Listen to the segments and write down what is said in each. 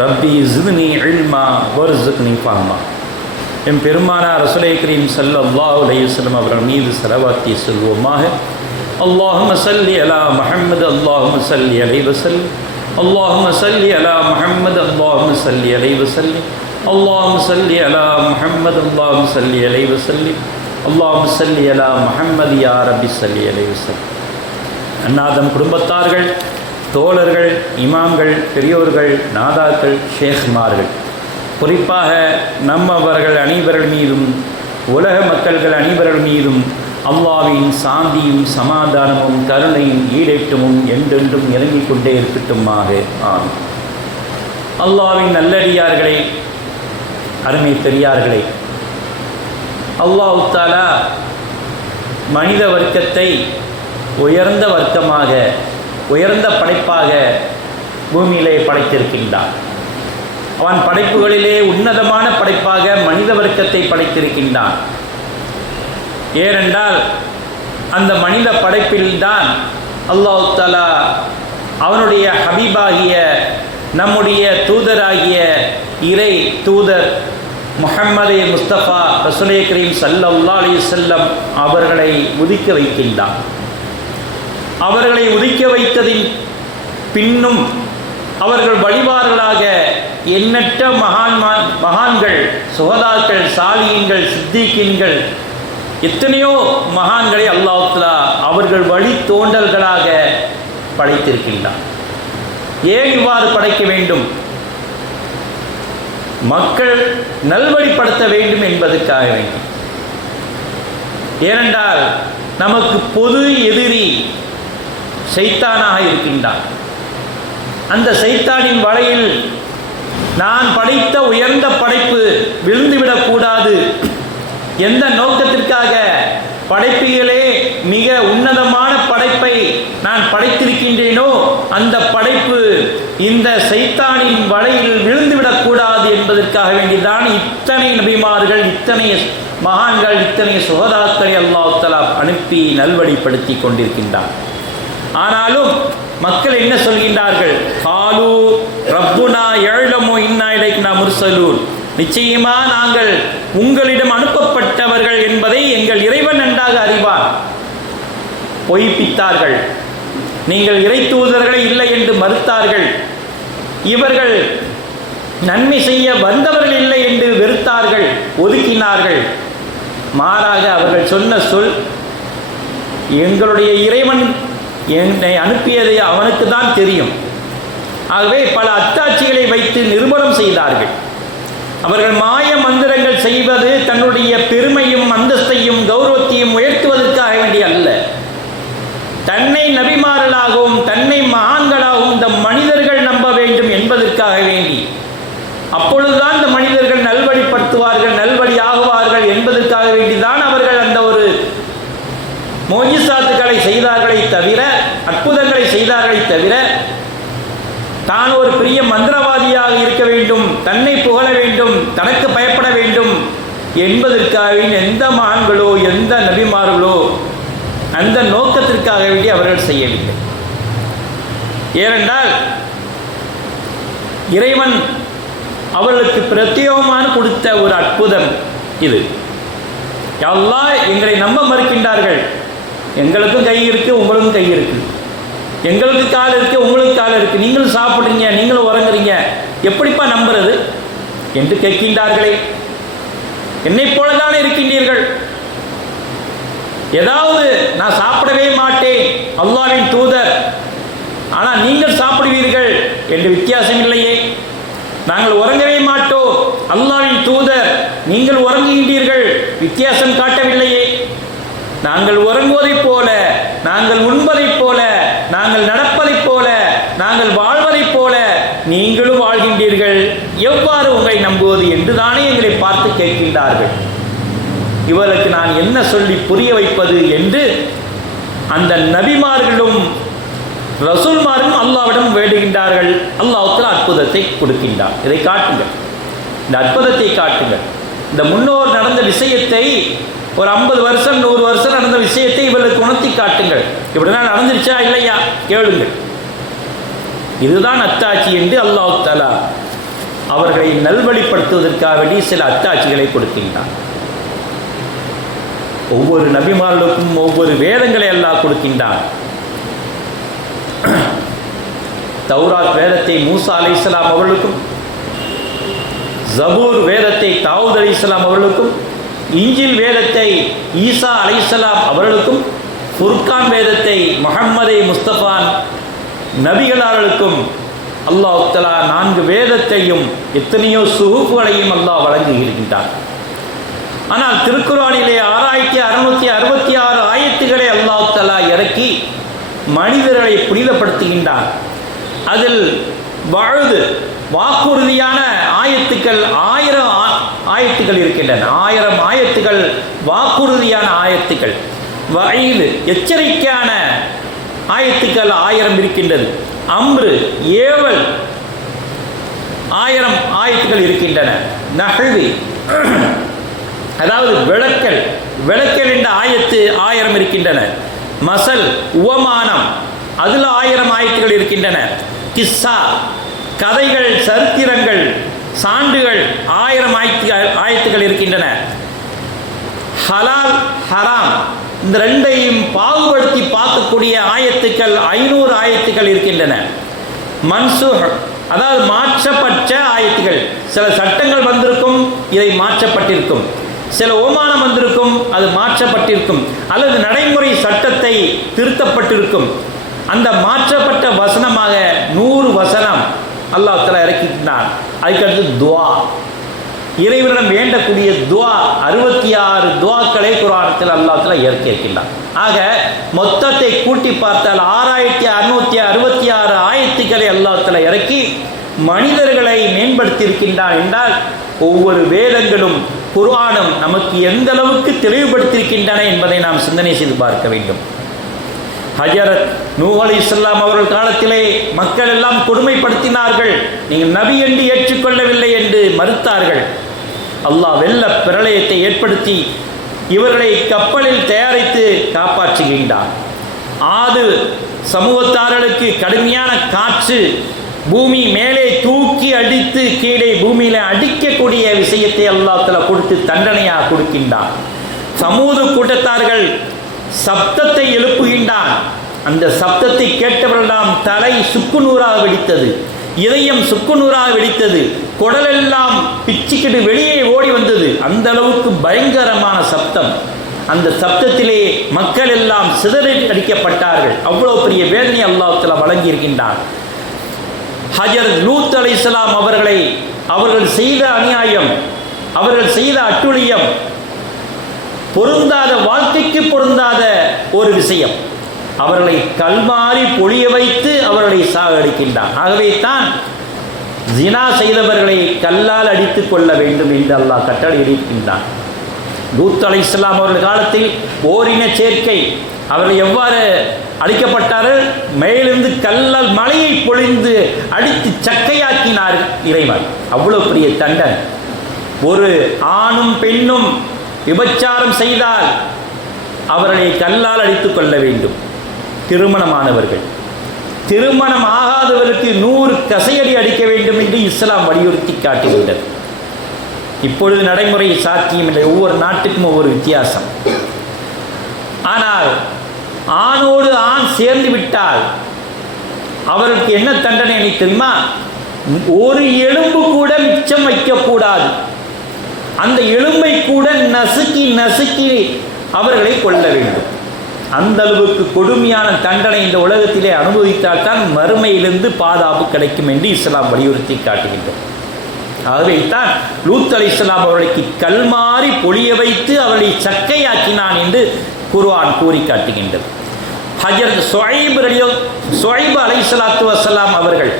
ரப்பி ஜிதுனி இல்மா வர்சுக்னி Fama M பெருமானார் ரசுலை கரீம் சல்லா அலையுஸ்லம் அவர்கள் மீது செலவாக்கி சொல்வோமாக அல்லாஹும் சல்லி அலா முஹம்மது அல்லாஹும் சல்லி அலை வசல் அல்லாஹும் சல்லி அலா முஹம்மது அல்லாஹும் சல்லி அலை வசல்லி அல்லாஹும் சல்லி அலா முஹம்மது அல்லாஹும் சல்லி அலை வசல்லி அல்லாஹும் சல்லி அலா முஹம்மது யார் அப்பி சல்லி அலை வசல்லி அன்னாதம் குடும்பத்தார்கள் தோழர்கள் இமாம்கள் பெரியோர்கள் நாதாக்கள் ஷேக்மார்கள். குறிப்பாக நம்மவர்கள் அனைவர்கள் மீதும் உலக மக்கள்கள் அனைவர்கள் மீதும் அல்லாவின் சாந்தியும் சமாதானமும் கருணையும் ஈடேற்றமும் என்றென்றும் இறங்கிக் கொண்டே இருக்கட்டுமாக. ஆம் அல்லாவின் நல்லடியார்களே அருமை பெரியார்களே அல்லாஹ் தாலா மனித வர்க்கத்தை உயர்ந்த வர்க்கமாக உயர்ந்த படைப்பாக பூமியிலே படைத்திருக்கின்றான் அவன் படைப்புகளிலே உன்னதமான படைப்பாக மனித வர்க்கத்தை படைத்திருக்கின்றான். ஏனென்றால் அந்த மனித படைப்பில்தான் அல்லாஹ் தலா அவனுடைய ஹபீபாகிய நம்முடைய தூதராகிய இறை தூதர் முஹம்மதே முஸ்தபா ரசுலே கரீம் சல்லா அலி செல்லம் அவர்களை உதிக்க வைக்கின்றான். அவர்களை உதிக்க வைத்ததின் பின்னும் அவர்கள் வழிபார்களாக எண்ணற்ற மகான் மகான்கள் சுகதாக்கள் சாலியங்கள் சித்திகீன்கள் எத்தனையோ மகான்களை அல்லாஹ்லா அவர்கள் வழி தோண்டல்களாக படைத்திருக்கின்றான். ஏன் இவ்வாறு படைக்க வேண்டும்? மக்கள் நல்வழிப்படுத்த வேண்டும் என்பதற்காக வேண்டும். ஏனென்றால் நமக்கு பொது எதிரி சைத்தானாக இருக்கின்றான். அந்த சைத்தானின் வலையில் நான் படைத்த உயர்ந்த படைப்பு விழுந்துவிடக்கூடாது எந்த நோக்கத்திற்காக? படைப்புகளே மிக உன்னதமான படைப்பை நான் படைத்திருக்கின்றேனோ அந்த படைப்பு இந்த சைத்தானின் வலையில் விழுந்துவிடக்கூடாது என்பதற்காக வேண்டிதான் இத்தனை நபிமார்கள் இத்தனை மகான்கள் இத்தனை சுகதாக்களை அல்லாஹலா அனுப்பி நல்வழிப்படுத்தி கொண்டிருக்கின்றான். ஆனாலும் மக்கள் என்ன சொல்கின்றார்கள்? காலு ரப்புனா எழுதமோ இன்னா இலைக்குனா முர்சலூர் நிச்சயமா நாங்கள் உங்களிடம் அனுப்பப்பட்டவர்கள் என்பதை எங்கள் இறைவன் நன்றாக அறிவார் பொய்ப்பித்தார்கள். நீங்கள் இறை தூதர்களை இல்லை என்று மறுத்தார்கள். இவர்கள் நன்மை செய்ய வந்தவர்கள் இல்லை என்று வெறுத்தார்கள் ஒதுக்கினார்கள். மாறாக அவர்கள் சொன்ன சொல் எங்களுடைய இறைவன் என்னை அனுப்பியதை அவனுக்கு தான் தெரியும். ஆகவே பல அத்தாட்சிகளை வைத்து நிரூபணம் செய்தார்கள். அவர்கள் மாய மந்திரங்கள் செய்வது தன்னுடைய பெருமையும் அந்தஸ்தையும் கௌரவத்தையும் உயர்த்துவதற்காக வேண்டிய அல்ல. தன்னை நபிமாறலாகவும் தன்னை மகான்களாகவும் இந்த மனிதர்கள் நம்ப வேண்டும் என்பதற்காக வேண்டி. அப்பொழுதுதான் இந்த மனிதர்கள் நல்வழிப்படுத்துவார்கள் நல்வழி ஆகுவார்கள் என்பதற்காக வேண்டிதான் அவர்கள் அந்த ஒரு மோஜிசாத்துக்களை செய்தார்களே தவிர அற்புதங்களை செய்தார்களை தவிர தான் ஒரு பெரிய மந்திரவாதியாக இருக்க வேண்டும் தன்னை புகழ வேண்டும் தனக்கு பயப்பட வேண்டும் என்பதற்காக எந்த மான்களோ எந்த நபிமார்களோ அந்த நோக்கத்திற்காக வேண்டி அவர்கள் செய்யவில்லை. ஏனென்றால் இறைவன் அவர்களுக்கு பிரத்யேகமான கொடுத்த ஒரு அற்புதம் இது. எல்லாம் எங்களை நம்ப மறுக்கின்றார்கள். எங்களுக்கும் கை இருக்கு உங்களுக்கும் கை இருக்குது எங்களுக்கு கால் இருக்கு உங்களுக்கு கால் இருக்கு. நீங்களும் சாப்பிட்றீங்க நீங்களும் உறங்குறீங்க. எப்படிப்பா நம்புறது? என்று கேட்கின்றார்களே. என்னை போலதானே இருக்கின்றீர்கள்? ஏதாவது நான் சாப்பிடவே மாட்டேன் அல்லாவின் தூதர். ஆனால் நீங்கள் சாப்பிடுவீர்கள் என்று வித்தியாசம் இல்லையே. நாங்கள் உறங்கவே மாட்டோம் அல்லாவின் தூதர். நீங்கள் உறங்குகின்றீர்கள் வித்தியாசம் காட்டவில்லையே. நாங்கள் உறங்குவதைப் போல நாங்கள் உண்பதைப் போல நாங்கள் நடப்பதைப் போல நாங்கள் வாழ்வதைப் போல நீங்களும் வாழ்கின்றீர்கள். எவ்வாறு உங்களை நம்புவது என்று தானே எங்களை பார்த்து கேட்கின்றார்கள். இவர்களுக்கு நான் என்ன சொல்லி புரிய வைப்பது என்று அந்த நபிமார்களும் ரசூல்மாரும் அல்லாவிடம் வேண்டுகின்றார்கள். அல்லாஹத்தில் அற்புதத்தை கொடுக்கின்றார் இதை காட்டுங்கள். இந்த அற்புதத்தை காட்டுங்கள். இந்த முன்னோர் நடந்த விஷயத்தை ஒரு ஐம்பது வருஷம் நூறு வருஷம் நடந்த விஷயத்தை இவர்களுக்கு உணர்த்தி காட்டுங்கள். இப்படிதான் நடந்துருச்சா இல்லையா? கேளுங்கள். இதுதான் அத்தாட்சி என்று அல்லாஹ் தலா அவர்களை நல்வழிப்படுத்துவதற்காக வேண்டி சில அத்தாட்சிகளை கொடுக்கின்றான். ஒவ்வொரு நபிமார்களுக்கும் ஒவ்வொரு வேதங்களை எல்லாம் கொடுக்கின்றான். தௌராத் வேதத்தை மூசா அலி இஸ்லாம் அவர்களுக்கும் ஜபூர் வேதத்தை தாவூத் அலி இஸ்லாம் அவர்களுக்கும் இஞ்சில் வேதத்தை ஈசா அலைசலாம் அவர்களுக்கும் ஃபுர்கான் வேதத்தை முகம்மதை முஸ்தபான் நபிகளார்களுக்கும் அல்லாஹ் தலா நான்கு வேதத்தையும் எத்தனையோ சுகுப்புகளையும் அல்லாஹ் வழங்கி இருக்கின்றான். ஆனால் திருக்குறானிலே ஆறாயிரத்தி அறுநூத்தி அறுபத்தி ஆறு ஆயத்துக்களை அல்லாஹ் தலா இறக்கி மனிதர்களை புனிதப்படுத்துகின்றான். அதில் வாழுது. வாக்குறுதியான ஆயத்துக்கள் ஆயிரம் ஆ- ஆயத்துக்கள் இருக்கின்றன. ஆயிரம் ஆயத்துக்கள் வாக்குறுதியான ஆயத்துக்கள். வயது எச்சரிக்கையான ஆயத்துக்கள் ஆயிரம் இருக்கின்றது. அம்ரு ஏவல் ஆயிரம் ஆயத்துக்கள் இருக்கின்றன. நகழ்வு அதாவது விளக்கல். விளக்கல் என்ற ஆயத்து ஆயிரம் இருக்கின்றன. மசல் உவமானம் அதில் ஆயிரம் ஆயத்துகள் இருக்கின்றன. கிஸ்ஸா கதைகள் சரித்திரங்கள் சான்றுகள் ஆயிரம் ஆயத்துகள் ஆயத்துகள் இருக்கின்றன. ஹலால் ஹராம் இந்த ரெண்டையும் பாகுபடுத்தி பார்க்கக்கூடிய ஆயத்துக்கள் ஐநூறு ஆயத்துக்கள் இருக்கின்றன. மன்சூஹ் அதாவது மாற்றப்பட்ட ஆயத்துகள் சில சட்டங்கள் வந்திருக்கும் இதை மாற்றப்பட்டிருக்கும். சில ஓமானம் வந்திருக்கும் அது மாற்றப்பட்டிருக்கும். அல்லது நடைமுறை சட்டத்தை திருத்தப்பட்டிருக்கும். அந்த மாற்றப்பட்ட வசனமாக நூறு வசனம் அல்லாஹ் தலா அதுக்கடுத்து துவா. இறைவனிடம் வேண்டக்கூடிய துவா அறுபத்தி ஆறு துவாக்களை குரானத்தில் அல்லாஹ்ல இறக்கியிருக்கின்றான். ஆக மொத்தத்தை கூட்டி பார்த்தால் ஆறாயிரத்தி அறுநூத்தி அறுபத்தி ஆறு ஆயத்துக்களை அல்லாத்துல இறக்கி மனிதர்களை மேம்படுத்தி இருக்கின்றான் என்றால் ஒவ்வொரு வேதங்களும் குர்ஆனும் நமக்கு எந்த அளவுக்கு தெளிவுபடுத்தியிருக்கின்றன என்பதை நாம் சிந்தனை செய்து பார்க்க வேண்டும். ஹஜரத் நூ அலி இஸ்லாம் அவர்கள் காலத்திலே மக்கள் எல்லாம் கொடுமைப்படுத்தினார்கள். நீங்கள் நபி என்று ஏற்றுக்கொள்ளவில்லை என்று மறுத்தார்கள். அல்லாஹ் வெள்ள பிரளயத்தை ஏற்படுத்தி இவர்களை கப்பலில் தயாரித்து காப்பாற்றுகின்றார் ஆது சமூகத்தார்களுக்கு கடுமையான காற்று பூமி மேலே தூக்கி அடித்து கீழே பூமியில் அடிக்கக்கூடிய விஷயத்தை அல்லாத்துல கொடுத்து தண்டனையாக கொடுக்கின்றார் சமூக கூட்டத்தார்கள் சப்தத்தை எழுப்புகின்றான். அந்த சப்தத்தை கேட்டவர்களெல்லாம் தலை சுக்குநூறாக வெடித்தது. இதயம் சுக்குநூறாக வெடித்தது. குடலெல்லாம் பிச்சுக்கிட்டு வெளியே ஓடி வந்தது. அந்த அளவுக்கு பயங்கரமான சப்தம். அந்த சப்தத்திலே மக்கள் எல்லாம் சிதறி அடிக்கப்பட்டார்கள். அவ்வளவு பெரிய வேதனை அல்லாஹ்ல வழங்கியிருக்கின்றான். ஹஜர் லூத் அலைஹிஸ்ஸலாம் அவர்களை அவர்கள் செய்த அநியாயம் அவர்கள் செய்த அட்டுழியம் பொருந்தாத வாழ்க்கைக்கு பொருந்தாத ஒரு விஷயம். அவர்களை கல்மாறி பொழிய வைத்து அவர்களை சாகடிக்கின்றான் ஆகவே தான் ஜினா செய்தவர்களை கல்லால் அடித்துக் கொள்ள வேண்டும் என்று அல்லாஹ் கட்டளையிடுகின்றான் லூத் அலை இஸ்லாம் அவர்கள் காலத்தில் ஓரின சேர்க்கை அவர்கள் எவ்வாறு அழிக்கப்பட்டார்கள் மேலிருந்து கல்லால் மலையை பொழிந்து அடித்து சக்கையாக்கினார் இறைவன். அவ்வளோ பெரிய தண்டன். ஒரு ஆணும் பெண்ணும் விபச்சாரம் செய்தால் அவர்களை கல்லால் அடித்துக் கொள்ள வேண்டும். திருமணமானவர்கள். திருமணம் ஆகாதவருக்கு நூறு கசையடி அடிக்க வேண்டும் என்று இஸ்லாம் வலியுறுத்தி காட்டுகின்றது இப்பொழுது நடைமுறை சாத்தியமில்லை ஒவ்வொரு நாட்டுக்கும் ஒவ்வொரு வித்தியாசம். ஆனால் ஆணோடு ஆண் சேர்ந்து விட்டால் அவருக்கு என்ன தண்டனை எனக்கு தெரியுமா ஒரு எலும்பு கூட மிச்சம் வைக்கக்கூடாது. அந்த எலும்பை கூட நசுக்கி நசுக்கி அவர்களை கொள்ள வேண்டும். அந்த அளவுக்கு கொடுமையான தண்டனை இந்த உலகத்திலே அனுபவித்தால் தான் மறுமையிலிருந்து பாதுகாப்பு கிடைக்கும் என்று இஸ்லாம் வலியுறுத்தி காட்டுகின்றது. ஆகவேத்தான் தான் லூத் அலி இஸ்லாம் அவர்களுக்கு கல்மாறி பொழிய வைத்து அவர்களை சக்கையாக்கினான் என்று குர்ஆன் கூறி காட்டுகின்றது. ஹஜரத் சொஹைப் ரலியோ சொஹைப் அலை சலாத்து வசலாம் அவர்கள்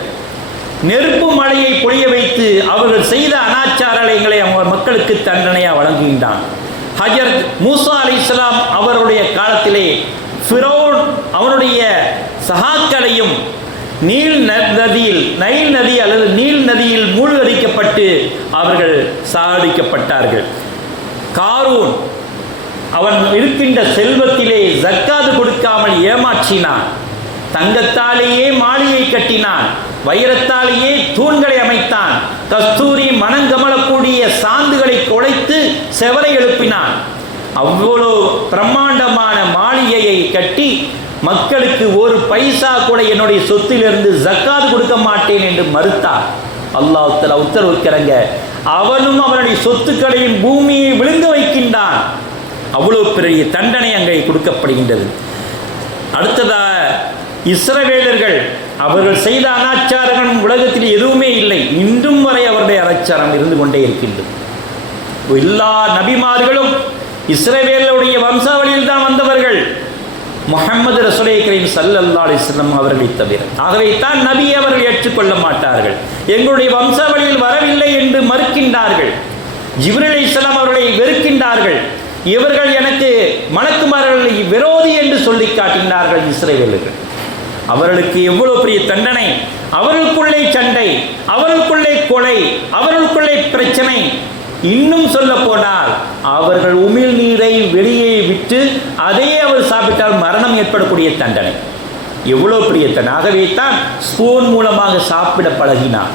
நெருப்பு மழையை பொழிய வைத்து அவர்கள் செய்த அனாச்சாரங்களை அவங்க மக்களுக்கு தண்டனையாக வழங்குகின்றான். ஹஜர் மூசா அலி இஸ்லாம் அவருடைய காலத்திலே ஃபிரோன் அவனுடைய சகாக்களையும் நீல் நதியில் நைல் நதி அல்லது நீல் நதியில் மூழ்கடிக்கப்பட்டு அவர்கள் சாகடிக்கப்பட்டார்கள். காரூன் அவன் இருக்கின்ற செல்வத்திலே ஜக்காது கொடுக்காமல் ஏமாற்றினான். தங்கத்தாலேயே மாளிகை கட்டினான். வைரத்தாலேயே தூண்களை அமைத்தான். கஸ்தூரி மனங்கமலக்கூடிய சாந்துகளை குலைத்து செவரை எழுப்பினான். அவ்வளோ பிரம்மாண்டமான மாளிகையை கட்டி மக்களுக்கு ஒரு பைசா கூட என்னுடைய சொத்திலிருந்து ஜக்காத் கொடுக்க மாட்டேன் என்று மறுத்தார். அல்லாஹ் உத்தரவுக்கிறங்க அவனும் அவனுடைய சொத்துக்களையும் பூமியை விழுங்க வைக்கின்றான். அவ்வளவு பெரிய தண்டனை அங்கே கொடுக்கப்படுகின்றது. அடுத்ததாக இஸ்ரவேலர்கள் அவர்கள் செய்த அனாச்சாரங்கள் உலகத்தில் எதுவுமே இல்லை. இன்றும் வரை அவருடைய அனாச்சாரம் இருந்து கொண்டே இருக்கின்றது. எல்லா நபிமார்களும் இஸ்ரவேலுடைய வம்சாவளியில் தான் வந்தவர்கள். முகமது ரசுலே கரீம் சல்லல்லா அலிஸ்லம் அவர்களை தவிர. ஆகவே தான் நபி அவர்கள் ஏற்றுக்கொள்ள மாட்டார்கள். எங்களுடைய வம்சாவளியில் வரவில்லை என்று மறுக்கின்றார்கள். ஜிப்ரில் இஸ்லாம் அவர்களை வெறுக்கின்றார்கள். இவர்கள் எனக்கு மலக்குமார்களை விரோதி என்று சொல்லி காட்டினார்கள் இஸ்ரேவேலர்கள். அவர்களுக்கு எவ்வளவு பெரிய தண்டனை? அவர்களுக்குள்ளே சண்டை அவர்களுக்குள்ளே கொலை அவர்களுக்குள்ளே பிரச்சனை. இன்னும் சொல்ல போனால் அவர்கள் உமிழ் நீரை வெளியே விட்டு அதையே அவர் சாப்பிட்டால் மரணம் ஏற்படக்கூடிய தண்டனை. எவ்வளோ பிரியத்தன் ஆகவே தான் ஸ்பூன் மூலமாக சாப்பிட பழகினார்.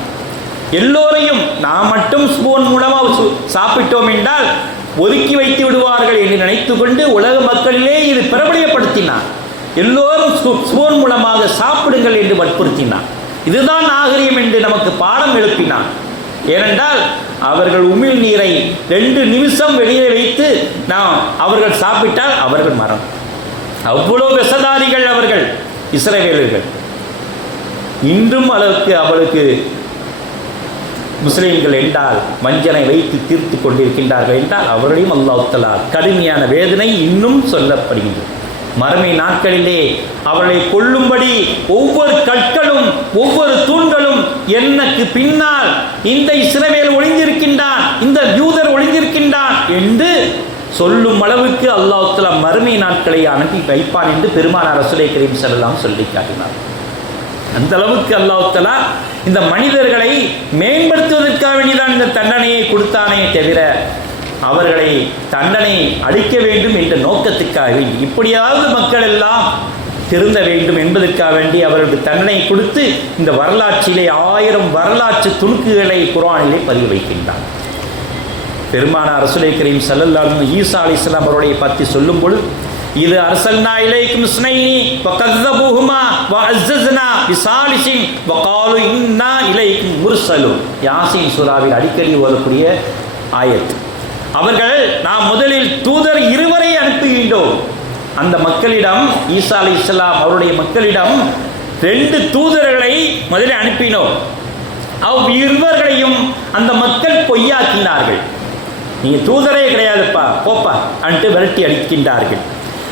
எல்லோரையும் நாம் மட்டும் ஸ்பூன் மூலமாக சு- சாப்பிட்டோம் என்றால் ஒதுக்கி வைத்து விடுவார்கள் என்று நினைத்து கொண்டு உலக மக்களிலே இது பிரபலியப்படுத்தினார் எல்லோரும் ஸ்பூன் மூலமாக சாப்பிடுங்கள் என்று வற்புறுத்தினான். இதுதான் நாகரிகம் என்று நமக்கு பாடம் எழுப்பினான். ஏனென்றால் அவர்கள் உமிழ் நீரை ரெண்டு நிமிஷம் வெளியே வைத்து நாம் அவர்கள் சாப்பிட்டால் அவர்கள் மரம் அவ்வளோ விசதாரிகள் அவர்கள் இஸ்ரவேலர்கள். இன்றும் அளவுக்கு அவளுக்கு முஸ்லீம்கள் என்றால் வஞ்சனை வைத்து தீர்த்து கொண்டிருக்கின்றார்கள் என்றால் அவர்களையும் அல்லாஹ் கடுமையான வேதனை இன்னும் சொல்லப்படுகின்றது. மறுமை நாட்களிலே அவளை கொல்லும்படி ஒவ்வொரு கற்களும் ஒவ்வொரு தூண்களும் எனக்கு பின்னால் இந்த இஸ்ரவேல் ஒளிந்திருக்கின்றான் இந்த யூதர் ஒளிந்திருக்கின்றான் என்று சொல்லும் அளவுக்கு அல்லாஹ் மறுமை நாட்களை அனுப்பி வைப்பான் என்று பெருமானார் ரசூலை கரீம் செல்லாம் சொல்லி காட்டினார். அந்த அளவுக்கு அல்லாஹ் இந்த மனிதர்களை மேம்படுத்துவதற்காக வேண்டிதான் இந்த தண்டனையை கொடுத்தானே தவிர அவர்களை தண்டனை அளிக்க வேண்டும் என்ற நோக்கத்துக்காக இப்படியாவது மக்கள் எல்லாம் திருந்த வேண்டும் என்பதற்காக வேண்டி அவர்களுக்கு தண்டனை கொடுத்து இந்த வரலாற்றிலே ஆயிரம் வரலாற்று துணுக்குகளை குரானிலே பதிவு வைக்கின்றார். பெருமானார் ரசுலை கரீம் சல்லல்லாலும் ஈசா அலி இஸ்லாம் அவருடைய பற்றி சொல்லும் பொழுது இது அரசல்னா இலைக்கும் ஸ்னைனி வகத்தபூஹுமா வஅஸ்ஸஸ்னா விசாலிசின் வகாலு இன்னா இலைக்கும் முர்சலு யாசின் சுறாவில் அடிக்கடி ஓதக்கூடிய ஆயத் அவர்கள் நாம் முதலில் தூதர் இருவரை அனுப்புகின்றோம். அந்த மக்களிடம் ஈசா அலைஹிஸ்ஸலாம் அவருடைய மக்களிடம் ரெண்டு தூதர்களை முதலில் அனுப்பினோம். அவ் இருவர்களையும் அந்த மக்கள் பொய்யாக்கினார்கள். நீ தூதரே கிடையாதுப்பா போப்பா அன்ட்டு விரட்டி அடிக்கின்றார்கள்.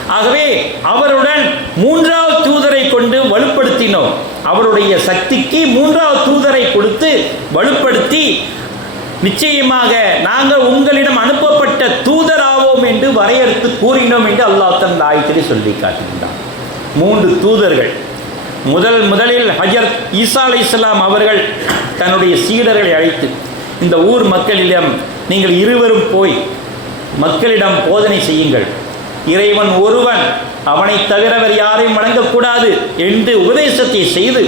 ஆகவே அவருடன் மூன்றாவது தூதரை கொண்டு வலுப்படுத்தினோம். அவருடைய சக்திக்கு மூன்றாவது தூதரை கொடுத்து வலுப்படுத்தி நிச்சயமாக நாங்கள் உங்களிடம் அனுப்பப்பட்ட தூதராவோம் என்று வரையறுத்து கூறினோம் என்று அல்லாஹ் தன் ஆயத்திலே சொல்லி காட்டுகின்றான். மூன்று தூதர்கள். முதல் முதலில் ஹஜரத் ஈசா அலை இஸ்லாம் அவர்கள் தன்னுடைய சீடர்களை அழைத்து இந்த ஊர் மக்களிடம் நீங்கள் இருவரும் போய் மக்களிடம் போதனை செய்யுங்கள். இறைவன் ஒருவன் அவனை தவிரவர் யாரையும் வணங்கக்கூடாது என்று உபதேசத்தை செய்து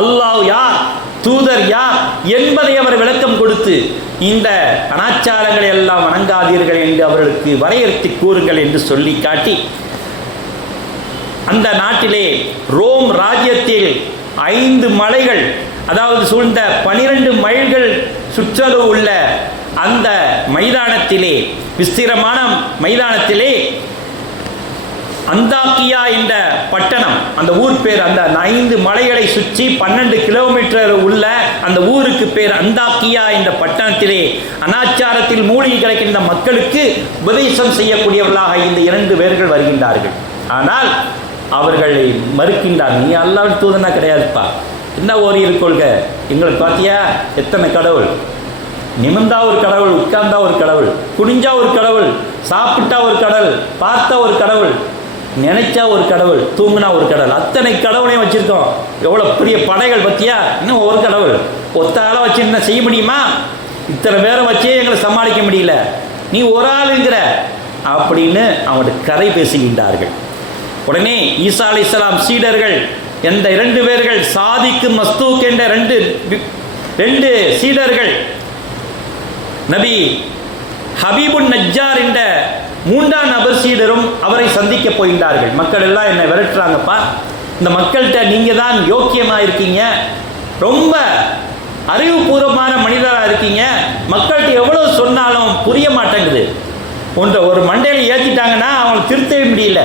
அல்லாஹ் யார் தூதர் யார் என்பதை அவர் விளக்கம் கொடுத்து இந்த அனாச்சாரங்களை எல்லாம் வணங்காதீர்கள் என்று அவர்களுக்கு வரையறுத்து கூறுங்கள் என்று சொல்லி காட்டி அந்த நாட்டிலே ரோம் ராஜ்யத்தில் ஐந்து மலைகள் அதாவது சூழ்ந்த பனிரெண்டு மைல்கள் சுற்றளவு உள்ள அந்த மைதானத்திலே விஸ்திரமான மைதானத்திலே அந்தாக்கியா என்ற பட்டணம் அந்த ஊர் பேர் அந்த ஐந்து மலைகளை சுற்றி பன்னெண்டு கிலோமீட்டர் உள்ள அந்த ஊருக்கு பேர் அந்தாக்கியா என்ற பட்டணத்திலே அனாச்சாரத்தில் மூழ்கி கிடக்கின்ற மக்களுக்கு உபதேசம் செய்யக்கூடியவர்களாக இந்த இரண்டு பேர்கள் வருகின்றார்கள். ஆனால் அவர்களை மறுக்கின்றார். நீ அல்லாவின் தூதனா கிடையாதுப்பா. என்ன ஓரியல் கொள்கை? எங்களுக்கு பார்த்தியா எத்தனை கடவுள்? நிமிந்தா ஒரு கடவுள் உட்கார்ந்தா ஒரு கடவுள் குனிஞ்சா ஒரு கடவுள் சாப்பிட்டா ஒரு கடவுள் பார்த்தா ஒரு கடவுள் நினைச்சா ஒரு கடவுள் தூங்குனா ஒரு கடவுள். அத்தனை கடவுளையும் வச்சிருக்கோம். எவ்வளோ பெரிய படைகள் பத்தியா? இன்னும் ஒரு கடவுள். ஒத்த ஆளை வச்சு என்ன செய்ய முடியுமா? இத்தனை பேரை வச்சே எங்களை சமாளிக்க முடியல. நீ ஒரு ஆளுங்கிற அப்படின்னு அவங்கள்ட்ட கதை பேசுகின்றார்கள். உடனே ஈசா அலைஹிஸ்ஸலாம் சீடர்கள் எந்த இரண்டு பேர்கள் சாதிக்கு மஸ்தூக் என்ற ரெண்டு ரெண்டு சீடர்கள் நபி ஹபீபுன் நஜ்ஜார் என்ற மூன்றாம் நபர் சீடரும் அவரை சந்திக்க போகின்றார்கள். மக்கள் எல்லாம் என்னை விரட்டுறாங்கப்பா. இந்த மக்கள்கிட்ட நீங்கள் தான் யோக்கியமாக இருக்கீங்க. ரொம்ப அறிவுபூர்வமான மனிதராக இருக்கீங்க. மக்கள்கிட்ட எவ்வளோ சொன்னாலும் புரிய மாட்டேங்குது. ஒன்றை ஒரு மண்டையில் ஏற்றிட்டாங்கன்னா அவங்களை திருத்தவே முடியல.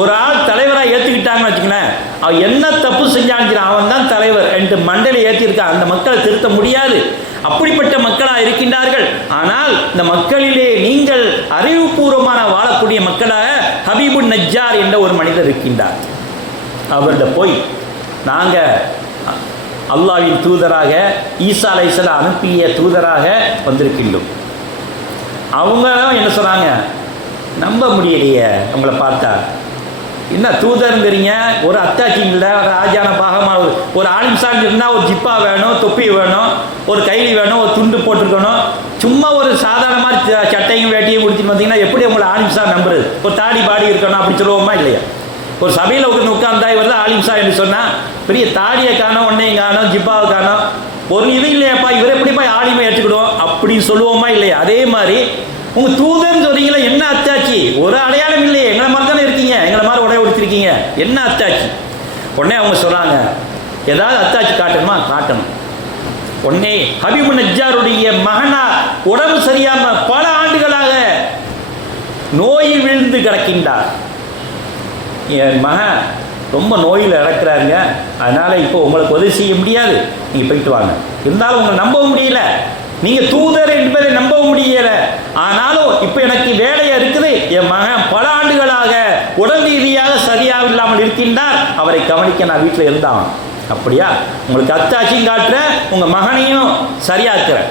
ஒரு ஆள் தலைவராக ஏற்றுக்கிட்டாங்கன்னு வச்சுக்கினேன் அவன் என்ன தப்பு செஞ்சாங்கிற அவன் தான் தலைவர் என்று மண்டலை ஏற்றியிருக்கான் அந்த மக்களை திருத்த முடியாது. அப்படிப்பட்ட மக்களாக இருக்கின்றார்கள். ஆனால் இந்த மக்களிலே நீங்கள் அறிவுபூர்வமான வாழக்கூடிய மக்களாக ஹபீபு நஜ்ஜார் என்ற ஒரு மனிதர் இருக்கின்றார். அவர்கிட்ட போய் நாங்கள் அல்லாவின் தூதராக ஈசா அலைசல அனுப்பிய தூதராக வந்திருக்கின்றோம். அவங்களும் என்ன சொன்னாங்க? நம்ப முடியலையே உங்களை பார்த்தா. என்ன தூதருங்கிறீங்க? ஒரு அத்தாச்சி ஒரு ராஜான பாகமாக ஒரு- ஒரு ஆலிம்சான் இருந்தால் ஒரு ஜிப்பா வேணும் தொப்பி வேணும் ஒரு கைலி வேணும் ஒரு துண்டு போட்டிருக்கணும். சும்மா ஒரு சாதாரண மாதிரி சட்டையும் வேட்டியும் கொடுத்துட்டு வந்தீங்கன்னா எப்படி உங்களை ஆலிம்சா நம்புறது? ஒரு தாடி பாடி இருக்கணும் அப்படி சொல்லுவோமா இல்லையா? ஒரு சபையில் உட்காந்து உட்காந்தா இவர் தான் ஆலிம்சா என்று சொன்னால் பெரிய தாடியை காணும் ஒன்றையும் காணும் ஜிப்பாவை காணும். ஒரு இது இல்லையாப்பா இவர் எப்படிப்பா ஆலிமை ஏற்றுக்கிடுவோம்? அப்படின்னு சொல்லுவோமா இல்லையா? அதே மாதிரி உங்கள் தூதர்னு சொல்றீங்களா என்ன அத்தாச்சி? ஒரு அடையாளம் இல்லையே. எங்களை மாதிரி தானே இருக்கீங்க? எங்களை மாதிரி உடைய உடுத்திருக்கீங்க. என்ன அத்தாச்சி? உடனே அவங்க சொல்றாங்க ஏதாவது அத்தாச்சி காட்டணுமா? காட்டணும். உடனே ஹபீபு நஜ்ஜாருடைய மகனா உடம்பு சரியாம பல ஆண்டுகளாக நோயில் விழுந்து கிடக்கின்றார். என் மகன் ரொம்ப நோயில் இறக்குறாருங்க. அதனால் இப்போ உங்களுக்கு உதவி செய்ய முடியாது. நீங்கள் போயிட்டு வாங்க. இருந்தாலும் உங்களை நம்ப முடியல. நீங்க தூதர் என்பதை நம்ப முடியல. ஆனாலும் இப்ப எனக்கு வேலையா இருக்குது. என் மகன் பல ஆண்டுகளாக உடல் ரீதியாக சரியாக இல்லாமல் இருக்கின்றார். அவரை கவனிக்க நான் வீட்டில் இருந்தான். அப்படியா? உங்களுக்கு அத்தாட்சியும் காட்டுறேன் உங்க மகனையும் சரியாக்குறேன்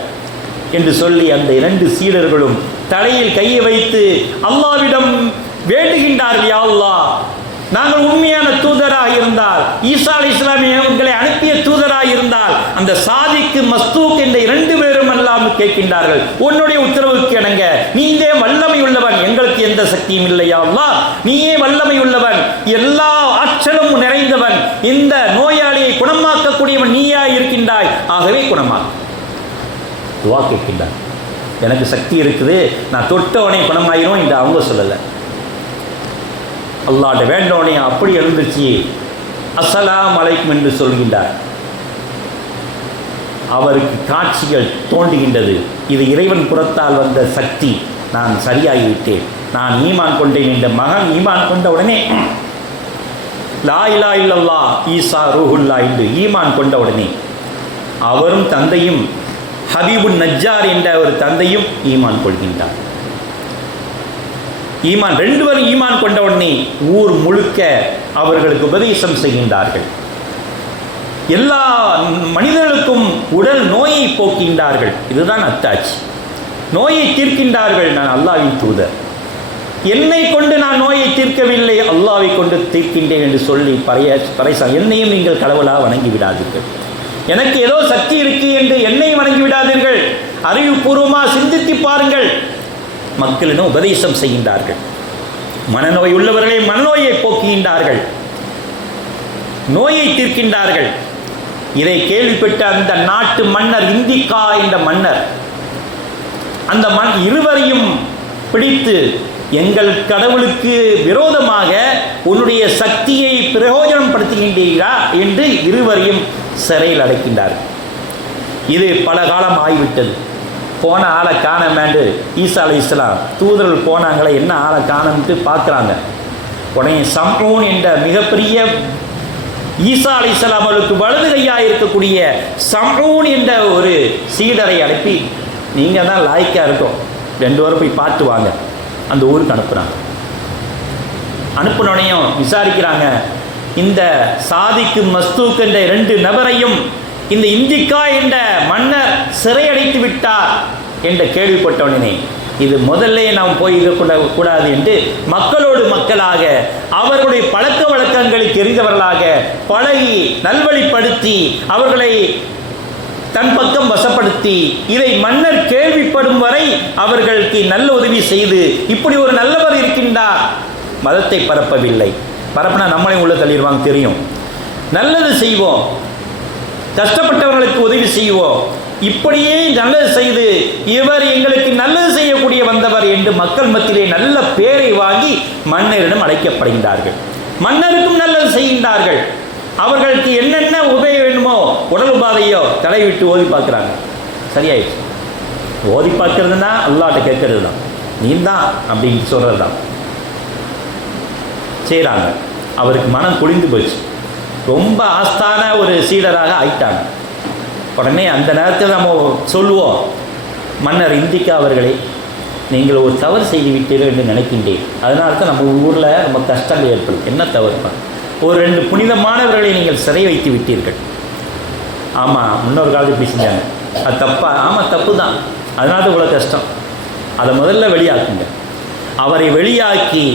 என்று சொல்லி அந்த இரண்டு சீடர்களும் தலையில் கையை வைத்து அல்லாவிடம் வேண்டுகின்றார்கள் யா அல்லாஹ் நாங்கள் உண்மையான தூதராக இருந்தால் ஈசா அலி இஸ்லாமியங்களை அனுப்பிய தூதராக இருந்தால் அந்த சாதிக்கு மஸ்தூக் என்ற இரண்டு பேர் கேட்கின்றார்கள். உன்னுடைய உத்தரவுக்கு இணங்க நீயே வல்லமை உள்ளவன் எங்களுக்கு எந்த சக்தியும் இல்லையா அல்லா நீயே வல்லமை உள்ளவன் எல்லா ஆற்றலும் நிறைந்தவன். இந்த நோயாளியை குணமாக்கக்கூடியவன் நீயா இருக்கின்றாய். ஆகவே குணமா துவா கேட்கின்றார். எனக்கு சக்தி இருக்குது. நான் தொட்டவனே குணமாயிரும். என்று அவங்க சொல்லலை. அல்லாட்ட வேண்டவனே அப்படி எழுந்துச்சு அசலாம் அலைக்கும் என்று சொல்கின்றார். அவருக்கு காட்சிகள் தோன்றுகின்றது. இது இறைவன் புறத்தால் வந்த சக்தி. நான் சரியாகிவிட்டேன். நான் ஈமான் கொண்டேன் என்ற மகன் ஈமான் கொண்ட உடனே லா இலா இல்லல்லா ஈசா ரூஹுல்லா என்று ஈமான் கொண்ட உடனே அவரும் தந்தையும் ஹபீபுன் நஜ்ஜார் என்ற ஒரு தந்தையும் ஈமான் கொள்கின்றார். ஈமான் ரெண்டு பேரும் ஈமான் கொண்ட உடனே ஊர் முழுக்க அவர்களுக்கு உபதேசம் செய்கின்றார்கள். எல்லா மனிதர்களுக்கும் உடல் நோயை போக்கின்றார்கள். இதுதான் அத்தாட்சி. நோயை தீர்க்கின்றார்கள் நான் அல்லாவின் தூதர். என்னை கொண்டு நான் நோயை தீர்க்கவில்லை அல்லாவை கொண்டு தீர்க்கின்றேன் என்று சொல்லி பறைய பறைசா என்னையும் நீங்கள் கடவுளாக வணங்கி விடாதீர்கள். எனக்கு ஏதோ சக்தி இருக்கு என்று என்னை வணங்கி விடாதீர்கள். அறிவுபூர்வமாக சிந்தித்து பாருங்கள். மக்களிடம் உபதேசம் செய்கின்றார்கள். மனநோய் உள்ளவர்களை மனநோயை போக்குகின்றார்கள். நோயை தீர்க்கின்றார்கள். இதை கேள்விப்பட்ட அந்த நாட்டு மன்னர் இந்திகா என்ற மன்னர் அந்த மண் இருவரையும் பிடித்து எங்கள் கடவுளுக்கு விரோதமாக உன்னுடைய சக்தியை பிரயோஜனம் படுத்துகின்றீர்களா என்று இருவரையும் சிறையில் அடைக்கின்றார். இது பல காலம் ஆகிவிட்டது. போன ஆளை காணமேண்டு ஈசா அலி இஸ்லாம் தூதர்கள் போனாங்களே என்ன ஆளை காணம்ட்டு பார்க்குறாங்க. உடனே சம்ரூன் என்ற மிகப்பெரிய ஈசா அலி இஸ்லாம் அவர்களுக்கு வலது கையாக இருக்கக்கூடிய சம்ரூன் என்ற ஒரு சீடரை அனுப்பி நீங்கள் தான் லாய்க்காக இருக்கும். ரெண்டு பேரும் போய் பார்த்து வாங்க. அந்த ஊருக்கு அனுப்புகிறாங்க அனுப்புனோடனையும் விசாரிக்கிறாங்க இந்த சாதிக்கு மஸ்தூக் என்ற இரண்டு நபரையும் இந்த இந்திக்கா என்ற மன்னர் சிறையடைத்து விட்டார் என்ற கேள்விப்பட்டவனே இது முதல்ல நாம் போய் கூடாது என்று மக்களோடு மக்களாக அவர்களுடைய பழக்க வழக்கங்களை தெரிந்தவர்களாக பழகி நல்வழிப்படுத்தி அவர்களை தன் பக்கம் வசப்படுத்தி இதை மன்னர் கேள்விப்படும் வரை அவர்களுக்கு நல்ல உதவி செய்து இப்படி ஒரு நல்லவர் இருக்கின்றார். மதத்தை பரப்பவில்லை. பரப்பினா நம்மளையும் உள்ள தள்ளிடுவாங்க தெரியும். நல்லது செய்வோம். கஷ்டப்பட்டவர்களுக்கு உதவி செய்வோம். இப்படியே நல்லது செய்து இவர் எங்களுக்கு நல்லது செய்யக்கூடிய வந்தவர் என்று மக்கள் மத்தியிலே நல்ல பேரை வாங்கி மன்னரிடம் அழைக்கப்படுகின்றார்கள். மன்னருக்கும் நல்லது செய்கின்றார்கள். அவர்களுக்கு என்னென்ன உதவி வேணுமோ உடல் உபாதையோ தலை விட்டு ஓதி பார்க்குறாங்க. சரியாயிடுச்சு. ஓதி பார்க்கறதுனா அல்லாட்ட கேட்கறது தான் நீ தான் அப்படின்னு சொல்கிறது தான் செய்கிறாங்க அவருக்கு மனம் குளிந்து போச்சு ரொம்ப ஆஸ்தான ஒரு சீடராக ஆயிட்டாங்க. உடனே அந்த நேரத்தில் நம்ம சொல்லுவோம் மன்னர் இந்திக்கா அவர்களே நீங்கள் ஒரு தவறு செய்து விட்டீர்கள் என்று நினைக்கின்றேன். அதனால தான் நம்ம ஊரில் ரொம்ப கஷ்டங்கள் ஏற்படும். என்ன தவறுப்பா ஒரு ரெண்டு புனிதமானவர்களை நீங்கள் சிறை வைத்து விட்டீர்கள். ஆமாம் முன்னொரு காலத்து இப்படி செஞ்சாங்க. அது தப்பா? ஆமாம் தப்பு தான் அதனால தான் இவ்வளோ கஷ்டம். அதை முதல்ல வெளியாக்குங்க. அவரை வெளியாக்கி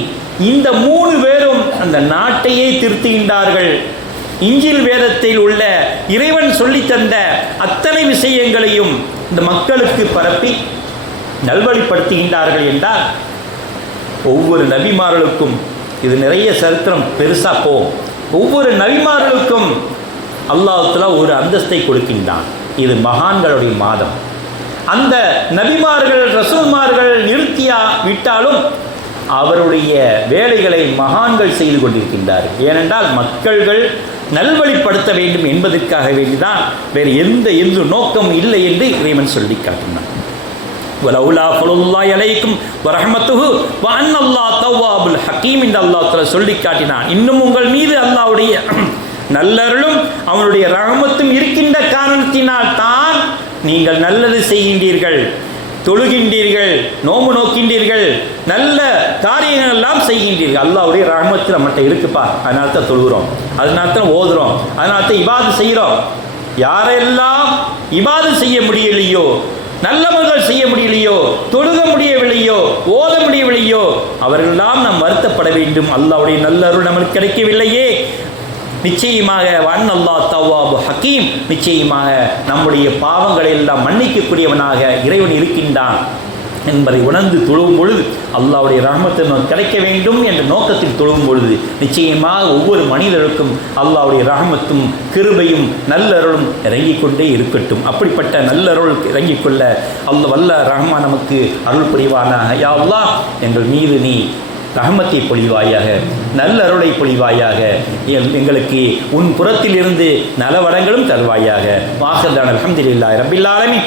இந்த மூணு பேரும் அந்த நாட்டையே திருத்துகின்றார்கள். இஞ்சில் வேதத்தில் உள்ள இறைவன் சொல்லித்தந்த அத்தனை விஷயங்களையும் இந்த மக்களுக்கு பரப்பி நல்வழிப்படுத்துகின்றார்கள் என்றால் ஒவ்வொரு நபிமார்களுக்கும் இது நிறைய சரித்திரம் பெருசாக போகும். ஒவ்வொரு நபிமார்களுக்கும் அல்லாஹ்வுத்தஆலா ஒரு அந்தஸ்தை கொடுக்கின்றான். இது மகான்களுடைய மாதம். அந்த நபிமார்கள் ரசூல்மார்கள் நிறுத்தியா விட்டாலும் அவருடைய வேலைகளை மகான்கள் செய்து கொண்டிருக்கின்றார்கள். ஏனென்றால் மக்கள்கள் நல்வழிப்படுத்த வேண்டும் என்பதற்காக வேண்டிதான் வேறு எந்த எந்த நோக்கம் இல்லை என்று இறைவன் சொல்லி காட்டினான் வலவுலா ஃபலுல்லாஹி அலைக்கும் வரஹ்மத்துஹு தவ்வாபுல் ஹக்கீம் என்று அல்லாஹ் சொல்லி காட்டினான். இன்னும் உங்கள் மீது அல்லாவுடைய நல்லருளும் அவனுடைய ரகமத்தும் இருக்கின்ற காரணத்தினால் தான் நீங்கள் நல்லது செய்கின்றீர்கள். தொழுகின்றீர்கள் நோம்பு நோக்கின்றீர்கள் நல்ல காரியங்கள் எல்லாம் செய்கின்றீர்கள். அல்லாவுடைய ரஹமத்து நம்மகிட்ட இருக்குப்பா. அதனால தான் தொழுகிறோம். அதனால தான் ஓதுறோம். அதனால தான் இபாது செய்கிறோம். யாரெல்லாம் இபாது செய்ய முடியலையோ நல்லவர்கள் செய்ய முடியலையோ தொழுக முடியவில்லையோ ஓத முடியவில்லையோ அவர்களெல்லாம் நாம் வருத்தப்பட வேண்டும். அல்லாவுடைய நல்ல அருள் நமக்கு கிடைக்கவில்லையே. நிச்சயமாக வன் அல்லா தவ்வாபு ஹக்கீம் நிச்சயமாக நம்முடைய பாவங்களை எல்லாம் மன்னிக்கக்கூடியவனாக இறைவன் இருக்கின்றான் என்பதை உணர்ந்து தொழுவும் பொழுது அல்லாவுடைய ரஹமத்து கிடைக்க வேண்டும் என்ற நோக்கத்தில் தொழுவும் பொழுது நிச்சயமாக ஒவ்வொரு மனிதருக்கும் அல்லாவுடைய ரஹமத்தும் கிருபையும் நல்லருளும் இறங்கிக் கொண்டே இருக்கட்டும். அப்படிப்பட்ட நல்லருள் இறங்கிக் கொள்ள அல்ல வல்ல ரஹ்மான் நமக்கு அருள் புரிவானாக. யா அல்லாஹ் எங்கள் மீது நீ ரஹமத்தை பொழிவாயாக நல்லருளை பொழிவாயாக எங்களுக்கு உன் புறத்திலிருந்து நலவடங்களும் தருவாயாக. வாசல் அலமதுல்லா ரபில்லாலமி